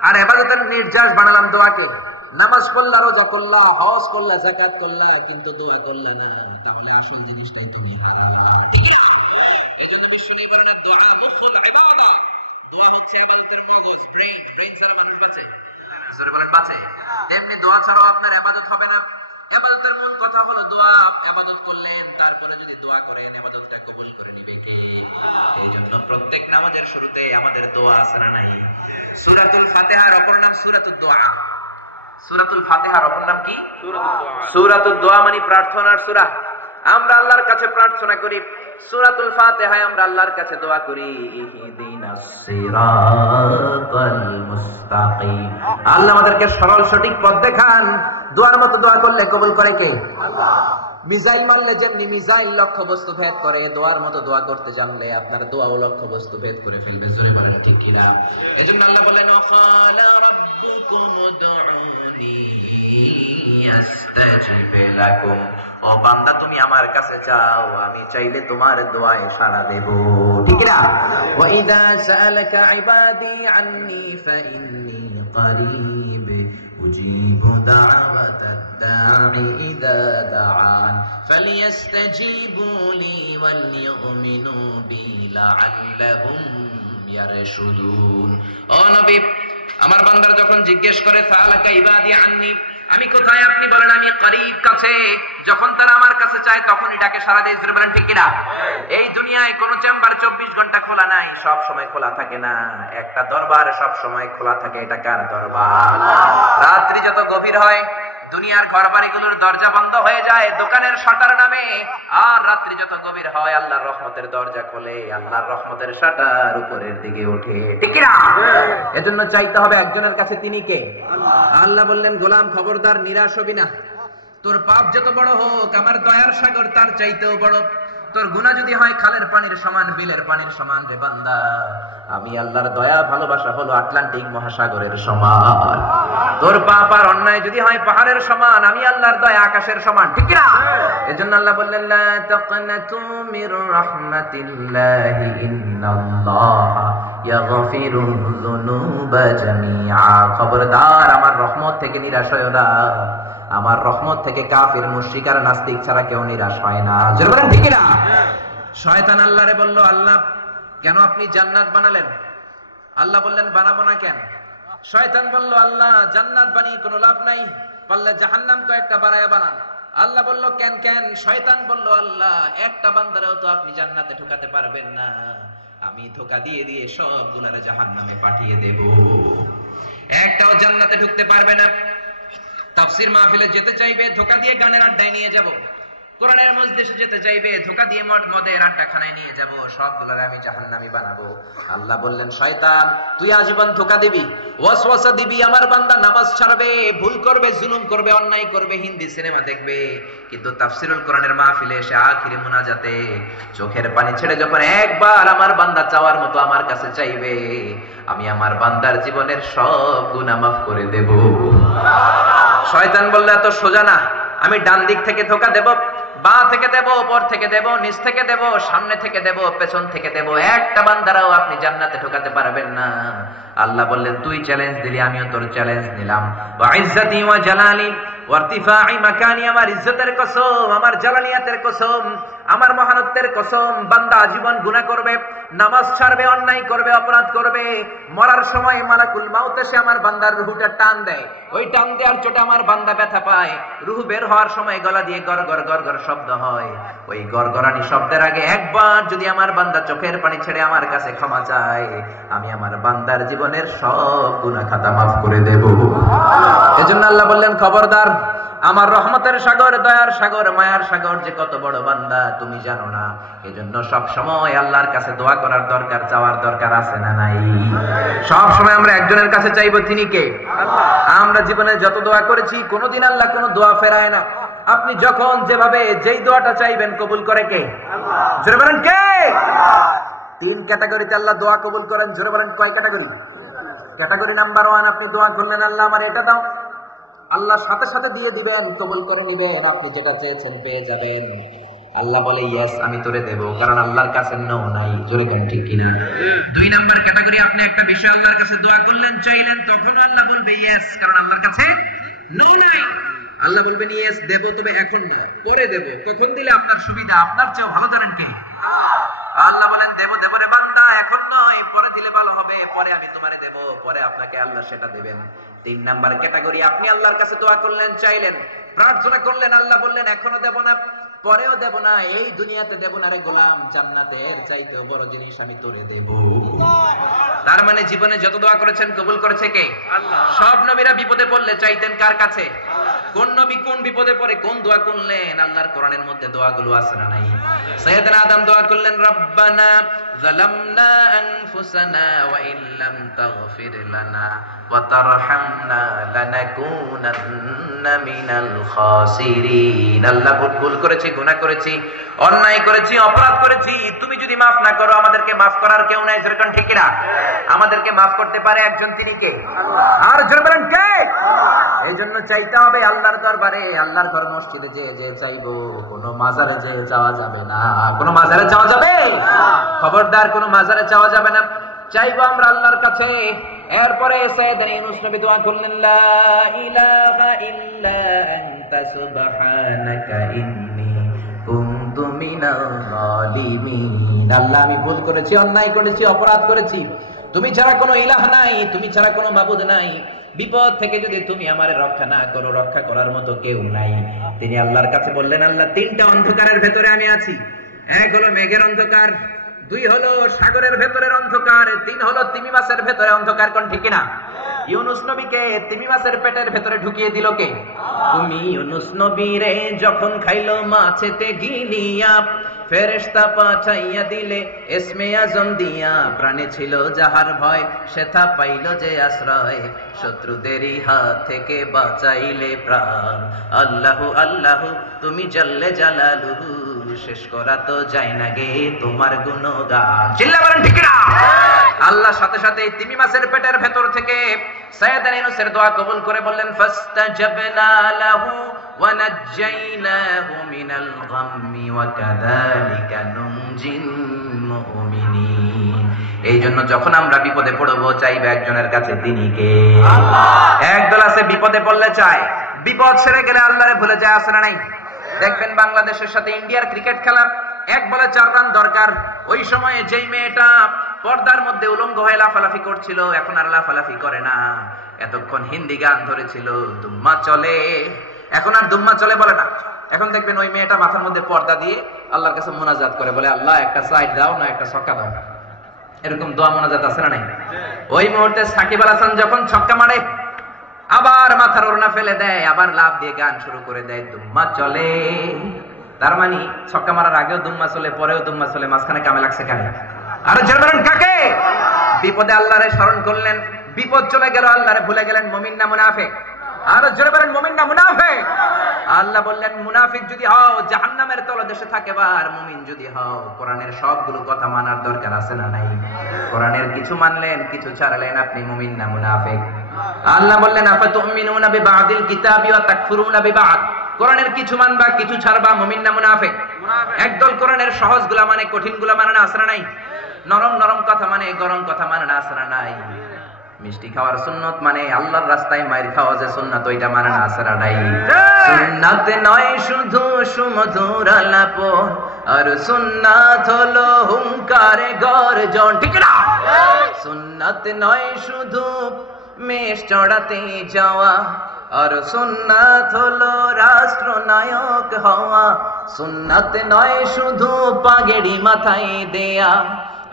আর ইবাদতের নির্যাস বানালাম দোয়াকে। নামাজ পড়লা, রোজা করলা, হজ করলা, যাকাত করলা, কিন্তু দোয়া করলা না, তাহলে আসল জিনিসটাই তুমি হারালা। এইজন্য বিশ্বনবী বলেন দোয়া মুখুল ইবাদা, দোয়া হচ্ছে ইবাদতের মগজ, ব্রেন। ব্রেন ছাড়া মানুষ বাঁচে? জোরে বলেন বাঁচে? এমনি দোয়া ছাড়া আপনার ইবাদত হবে না। ইবাদতের মূল কথা হলো দোয়া। ইবাদত করলেন, তারপরে যদি দোয়া করেন, ইবাদতটা কবুল করে নিবে কে? এইজন্য প্রত্যেক নামাজের শুরুতে আমাদের দোয়া আছে না নাই? সূরাতুল ফাতিহার অপর নাম সূরাতুদ দোয়া। সূরাতুল ফাতিহার অপর নাম কি? সূরাতুদ দোয়া। সূরাতুদ দোয়া মানে প্রার্থনার সূরা। আমরা আল্লাহর কাছে প্রার্থনা করি। সূরাতুল ফাতিহায় আমরা আল্লাহর কাছে দোয়া করি, ইহদিনাস সিরাতাল মুস্তাকিম। আল্লাহ আমাদেরকে সরল সঠিক পথ দেখান। দোয়ার মতো দোয়া করলে কবুল করে কে? আল্লাহ। মিসাইল মারলে যেমনি মিসাইল লক্ষ্য বস্তু ভেদ করে, দোয়ার মতো দোয়া করতে জানলে আপনার দোয়াও লক্ষ্য বস্তু ভেদ করে ফেলবে। জোরে বলেন ঠিক কিনা? এজন্য আল্লাহ বলেন ওয়াকালা রাব্বুকুম উদউনি আস্তাজিব লাকুম, ও বান্দা তুমি আমার কাছে যাও, আমি চাইলে তোমার দোয়ায় সাড়া দেব, ঠিক না? ওয়া ইযা সাআলাকা ইবাদি আন্নী ফাইন্নী করিব উজিবু দাওয়াতাদ দাঈ ইযা দাআন ফালিয়াস্তাজিবু লি ওয়াল ইউমিনু বি লাআল্লাহুম ইয়ারশুদুন। ও নবী, আমার বান্দার যখন জিজ্ঞেস করে সাআলাকা ইবাদি আন্নী, আমি কোথায়, আপনি বলেন আমি করিব, কাছে। যখন তারা আমার কাছে চায় তখনই ডাকে সাড়া দেয়। জোরে বলেন ঠিক কিনা? এই দুনিয়ায় কোন চেম্বার 24 ঘন্টা খোলা নাই, সব সময় খোলা থাকে না। একটা দরবার সব সময় খোলা থাকে, এটা কার দরবার? রাত্রি যত গভীর হয় দুনিয়ার ঘর বাড়িগুলোর দরজা বন্ধ হয়ে যায় দোকানের শাটার নামে, আর রাত্রি যত গভীর হয় আল্লাহর রহমতের দরজা খোলে, আল্লাহর রহমতের শাটার উপরের দিকে ওঠে, ঠিক কি না? এজন্য চাইতে হবে একজনের কাছে, তিনি কে? আল্লাহ বললেন গোলাম খবরদার নিরাশ হবি না। তোর পাপ যত বড় হোক আমার দয়ার সাগর তার চাইতেও বড়। তোর গুনাহ যদি হয় খালের পানির সমান, বিলের পানির সমান, রে বান্দা আমি আল্লাহর দয়া ভালোবাসা হলো আটলান্টিক মহাসাগরের সমান। তোর পাপ আর অন্যায় যদি হয় পাহাড়ের সমান, আমি আল্লাহর দয়া আকাশের সমান, ঠিক না? এজন্য আল্লাহ বললেন লা তাকনাতু মির রাহমাতিল্লাহি ইন্নাল্লাহা ইয়াগফিরুয যুনুবা জামিআ। খবরদার, আমার রহমত থেকে নিরাশ হয়ো না। আমার রহমত থেকে কাফির, মুশরিক আর নাস্তিক ছাড়া কেউ নিরাশ হয় না। জোরে বলেন ঠিক না? শয়তান আল্লাহরে বলল, আল্লাহ কেন আপনি জান্নাত বানালেন? আল্লাহ বললেন বানাবো না কেন? শয়তান বলল, আল্লাহ জান্নাত বানিয়ে কোনো লাভ নাই, পারলে জাহান্নাম কয়েকটা বাড়ায়া বানান। আল্লাহ বলল কেন কেন? শয়তান বলল, আল্লাহ একটা বান্দারেও তো আপনি জান্নাতে ঢোকাতে পারবেন না, আমি ধোঁকা দিয়ে দিয়ে সবগুলারে জাহান্নামে পাঠিয়ে দেব, একটাও জান্নাতে ঢুকতে পারবে না। তাফসীর মাহফিলে যেতে চাইবে ধোঁকা দিয়ে গানের আড্ডায় নিয়ে যাব, কোরআনের মজলিসে যেতে চাইবে ধোঁকা দিয়ে মদের আড্ডাখানায় নিয়ে যাব, সবগুলোরে আমি জাহান্নামী বানাবো। আল্লাহ বললেন, শয়তান তুই আজীবন ধোঁকা দিবি, ওয়াসওয়াসা দিবি, আমার বান্দা নামাজ ছাড়বে, ভুল করবে, জুলুম করবে, অন্যায় করবে, হিন্দি সিনেমা দেখবে, কিন্তু তাফসীরুল কোরআনের মাহফিলে এসে আখিরে মুনাজাতে চোখের পানি ছেড়ে যখন একবার আমার বান্দা চাওয়ার মতো আমার কাছে চাইবে, আমি আমার বান্দার জীবনের সব গুনাহ মাফ করে দেব। শয়তান বলল, এত সোজা না, আমি ডান দিক থেকে ধোঁকা দেব, বাঁ থেকে দেব, উপর থেকে দেব, নিচ থেকে দেব, সামনে থেকে দেব, পেছন থেকে দেব, একটা বান্দারাও আপনি জান্নাতে ঢোকাতে পারবেন না। আল্লাহ বললেন, তুই চ্যালেঞ্জ দিলি, আমিও তোর চ্যালেঞ্জ নিলাম। ওয়া ইজ্জতি ওয়া জালালি ওয়া ইরতিফাই মাকানি, আমার ইজ্জতের কসম, আমার জালালিয়াতের কসম, আমার মহানত্বের কসম, বান্দা আজীবন গুনাহ করবে, নামাজ ছাড়বে, অন্যায় করবে, অপরাধ করবে, মরার সময় মালাকুল মাউত এসে আমার বান্দার রূহটা টান দেয়, ওই টান দেওয়ার চোটে আমার বান্দা ব্যথা পায়, রূহ বের হওয়ার সময় গলা দিয়ে গড়গড় গড়গড় শব্দ হয়, ওই গড়গড়ানি শব্দের আগে একবার যদি আমার বান্দা চোখের পানি ছেড়ে আমার কাছে ক্ষমা চায়, আমি আমার বান্দার জীবনের সব গুনাহ খাতা মাফ করে দেব। এজন্য আল্লাহ বললেন, খবরদার, আমার রহমতের সাগর, দয়ার সাগর, মায়ার সাগর যে কত বড় বান্দা তুমি জানো না। এজন্য সব সময় আল্লাহর কাছে দোয়া করার দরকার, চাওয়ার দরকার আছে না নাই? সব সময় আমরা একজনের কাছে চাইবো, তিনি কে? আল্লাহ। আমরা জীবনে যত দোয়া করেছি কোনোদিন আল্লাহ কোনো দোয়া ফেরায় না। আপনি যখন যেভাবে যেই দোয়াটা চাইবেন কবুল করে কে? আল্লাহ। জোরে বলেন কে? আল্লাহ। তিন ক্যাটাগরিতে আল্লাহ দোয়া কবুল করেন। জোরে বলেন কয় ক্যাটাগরি? ক্যাটাগরি নাম্বার 1, আপনি দোয়া করলেন, আল্লাহ আমার এটা দাও, আল্লাহ সাথে সাথে দিয়ে দিবেন, কবুল করে নিবেন, আপনি যেটা চেয়েছেন পেয়ে যাবেন। আল্লাহ বলে ইয়েস, আমি তোরে দেব, কারণ আল্লাহর কাছে নো নাই। জোরে কেন, ঠিক কিনা? 2 নাম্বার ক্যাটাগরি, আপনি একটা বিষয় আল্লাহর কাছে দোয়া করলেন, চাইলেন, তখন আল্লাহ বলবে ইয়েস, কারণ আল্লাহর কাছে নো নাই। আল্লাহ বলবেন ইয়েস দেব, তবে এখন না, পরে দেব। কখন দিলে আপনার সুবিধা, আপনার চেয়ে ভালো জানেন কে? আল্লাহ বলেন দেব দেব রে বান্দা, এখন নয়, পরে দিলে ভালো হবে, পরে আমি তোমারে দেব, পরে আপনাকে আল্লাহ সেটা দেবেন। 3 নাম্বার ক্যাটাগরি, আপনি আল্লাহর কাছে দোয়া করলেন, চাইলেন, প্রার্থনা করলেন, আল্লাহ বললেন এখনো দেব না, পরেও দেব না, এই দুনিয়াতে দেব না রে গোলাম, জান্নাতের চাইতেও বড় জিনিস আমি তোরে দেব। তার মানে জীবনে যত দোয়া করেছেন কবুল করেছে কে? আল্লাহ। সব নবীরা বিপদে পড়লে চাইতেন কার কাছে? কোন নবী কোন বিপদে পড়ে কোন দোয়া করলেন? আল্লাহর কোরআনের মধ্যে দোয়াগুলো আছে না নাই? সাইয়েদনা আদম দোয়া করলেন, রব্বানা যালামনা আনফুসানা ওয়া ইল্লাম তাগফির লানা ওয়া তারহামনা লানাকুনান্না মিনাল খাসিরিন। আল্লাহ ভুল করেছি, গুনাহ করেছি, অন্যায় করেছি, অপরাধ করেছি, তুমি যদি মাফ না করো আমাদেরকে মাফ করার কেউ নাই। যেরকম ঠিক না, আমাদেরকে মাফ করতে পারে একজন, তিনি কে? আল্লাহ। আর জোরে বলেন কে? আল্লাহ। এই জন্য চাইতে হবে আল্লাহর দরবারে, আল্লাহর ঘর মসজিদে যে চাইবো, কোনো মাজারে যে চাওয়া যাবে না। কোনো মাজারে চাওয়া যাবে? খবরদার, কোনো মাজারে চাওয়া যাবে না, চাইবো আমরা আল্লাহর কাছে। এরপরে সাইয়েদনা ইউনূস নবী দোয়া করলেন, লা ইলাহা ইল্লা আনতা সুবহানাকা ইন্নী কুনতু মিনাল যালিমিন। আল্লাহ আমি ভুল করেছি, অন্যায় করেছি, অপরাধ করেছি, তুমি ছাড়া কোনো ইলাহ নাই, তুমি ছাড়া কোনো মাবুদ নাই, বিপদ থেকে যদি তুমি আমারে রক্ষা না করো, রক্ষা করার মতো কেউ নাই। তিনি আল্লাহর কাছে বললেন, আল্লাহ 3টা অন্ধকারের ভেতরে আমি আছি। 1 হলো মেঘের অন্ধকার, 2 হলো সাগরের ভেতরের অন্ধকার, 3 হলো তিমি মাছের ভেতরে অন্ধকার। কোন ঠিক না? ইউনূস নবীকে তিমি মাছের পেটের ভেতরে ঢুকিয়ে দিল কে? তুমি ইউনূস নবীরে যখন খাইলো মাছেতে গিলিয়া, ফেরেশতা পাঠাইয়া দিলে ইসমে আজম দিয়া, প্রাণে ছিল যাহার ভয় সেথা পাইল যে আশ্রয়, শত্রুদেরই হাত থেকে বাঁচাইলে প্রাণ। আল্লাহু আল্লাহু তুমি জাল্লে জালালুহু শেষ করা তো যায় না গে তোমার গুণগান। চিল্লা বলেন ঠিক না? আল্লাহ সাথে সাথে তিমি মাছের পেটের ভেতর থেকে সাইয়েদানা ইউনূসের দোয়া কবুল করে বললেন ফাস্তাজাবনা লাহু ওয়া নাজ্জাইনাহু মিনাল গাম্মি ওয়া কাযালিকা নুনজিল মুমিনিন। এই জন্য যখন আমরা বিপদে পড়বো চাইবে একজনের কাছে, তিনি কে? আল্লাহ। একদল আছে বিপদে পড়লে চায়, বিপদ সেরে গেলে আল্লাহরে ভুলে যায়, আছে না নাই? দেখবেন বাংলাদেশের সাথে ইন্ডিয়ার ক্রিকেট খেলা, 1 বলে 4 রান দরকার। ওই সময়ে যেই মেয়েটা পর্দার মধ্যে উলঙ্গ হয়ে লাফালাফি করছিল, এখন আর লাফালাফি করে না। এতক্ষণ হিন্দি গান ধরেছিল, দুম্মা চলে, এখন আর দুম্মা চলে বলে না। এখন দেখবেন ওই মেয়েটা মাথার মধ্যে পর্দা দিয়ে আল্লাহর কাছে মুনাজাত করে, বলে আল্লাহ একটা সাইড দাও না, একটা ছক্কা দাও। এরকম দোয়া মুনাজাত আছে না নাই? ওই মুহূর্তে সাকিব আল হাসান যখন ছক্কা মারে, আবার মাথার ওড়না ফেলে দেয়, আবার লাফ দিয়ে গান শুরু করে দেয়, দুম্মা চলে। তার মানে ছক্কা মারার আগেও দুম্মা চলে, পরেও দুম্মা চলে, মাঝখানে কামে লাগছে কাকে? আরে জানেন কাকে? বিপদে আল্লাহরে স্মরণ করলেন, বিপদ চলে গেল, আল্লাহরে ভুলে গেলেন। মুমিন না মুনাফিক? আরে জোরে বলেন মুমিন না মুনাফিক? আল্লাহ বললেন মুনাফিক যদি হও জাহান্নামের তলদেশে থাকবে, আর মুমিন যদি হও কোরআনের সবগুলো কথা মানার দরকার আছে না নাই? কোরআনের কিছু মানলেন, কিছু ছাড়লেন, আপনি মুমিন না মুনাফিক? আল্লাহ বললেন আফাতুমিনুনা বিবাদিল কিতাবি ওয়া তাকফুরুনা বিবাদ। কোরআনের কিছু মানবা, কিছু ছাড়বা, মুমিন না মুনাফিক? একদল কোরআনের সহজগুলা মানে কঠিনগুলা মানে না, আছে না নাই? নরম নরম কথা মানে গরম কথা মানে না, আছে না নাই? মিষ্টি খাওয়ার সুন্নত মানে আল্লাহর রাস্তায় মাইর খাওয়া যে সুন্নাত, ওইটা মানে না, আছে না নাই? সুন্নাত নয় শুধু সুমধুর আলাপ, আর সুন্নাত হলো হুঙ্কারে গর্জন, ঠিক না? সুন্নাত নয় শুধু মেষ চড়াতে যাওয়া, আর সুন্নাত হলো রাষ্ট্রনায়ক হওয়া। সুন্নাত নয় শুধু পাগড়ি মাথায় দেয়া,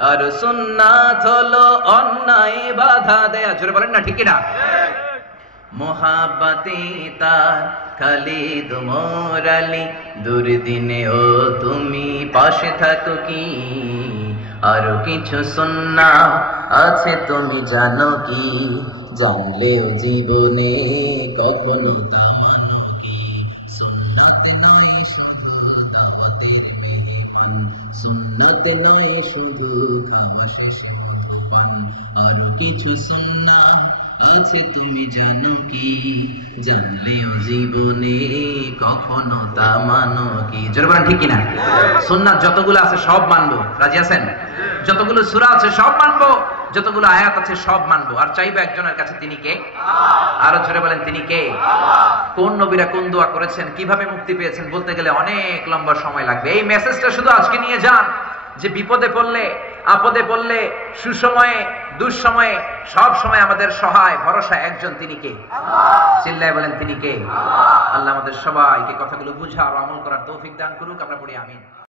আর সুন্নাত হলো অন্যায় বাধা দেয়া। জোরে বলেন না ঠিক না? মোহাব্বতে তার খালিদ মোর আলী, দুর্দিনে ও তুমি পাশে থাকো কি? আরো কিছু সুন্নাত আছে তুমি জানো কি? জানলে জীবনে কখনো তা মানো কি? সুন্নাত নয় শুধু দাওয়াতের মেহমান, সুন্নাত নয় শুধু খাওয়া শেষে পান, আরো কিছু সুন্নাত আছে তুমি জানো কি? জানলেও জীবনে কখনো তা মানো কি? জোরে বলেন ঠিক কিনা? সুন্নাত যতগুলো আছে সব মানবো, রাজি আছেন? যতগুলো সূরা আছে সব মানবো, যতগুলো আয়াত আছে সব মানবো, আর চাইবো একজনের কাছে, তিনি কে? আরো জোরে বলেন তিনি কে? কোন নবীরা কোন দোয়া করেছেন, কিভাবে মুক্তি পেয়েছেন, বলতে গেলে অনেক লম্বা সময় লাগবে। এই মেসেজটা শুধু আজকে নিয়ে যান, যে বিপদে পড়লে, আপদে পড়লে, সুসময়ে, দুঃসময়ে, সব সময় আমাদের সহায় ভরসা একজন, তিনি কে? চিল্লায় বলেন তিনি কে? আল্লাহ আমাদের সবাইকে কথাগুলো বুঝা আর আমল করার তৌফিক দান করুক। আমরা পড়ি আমিন।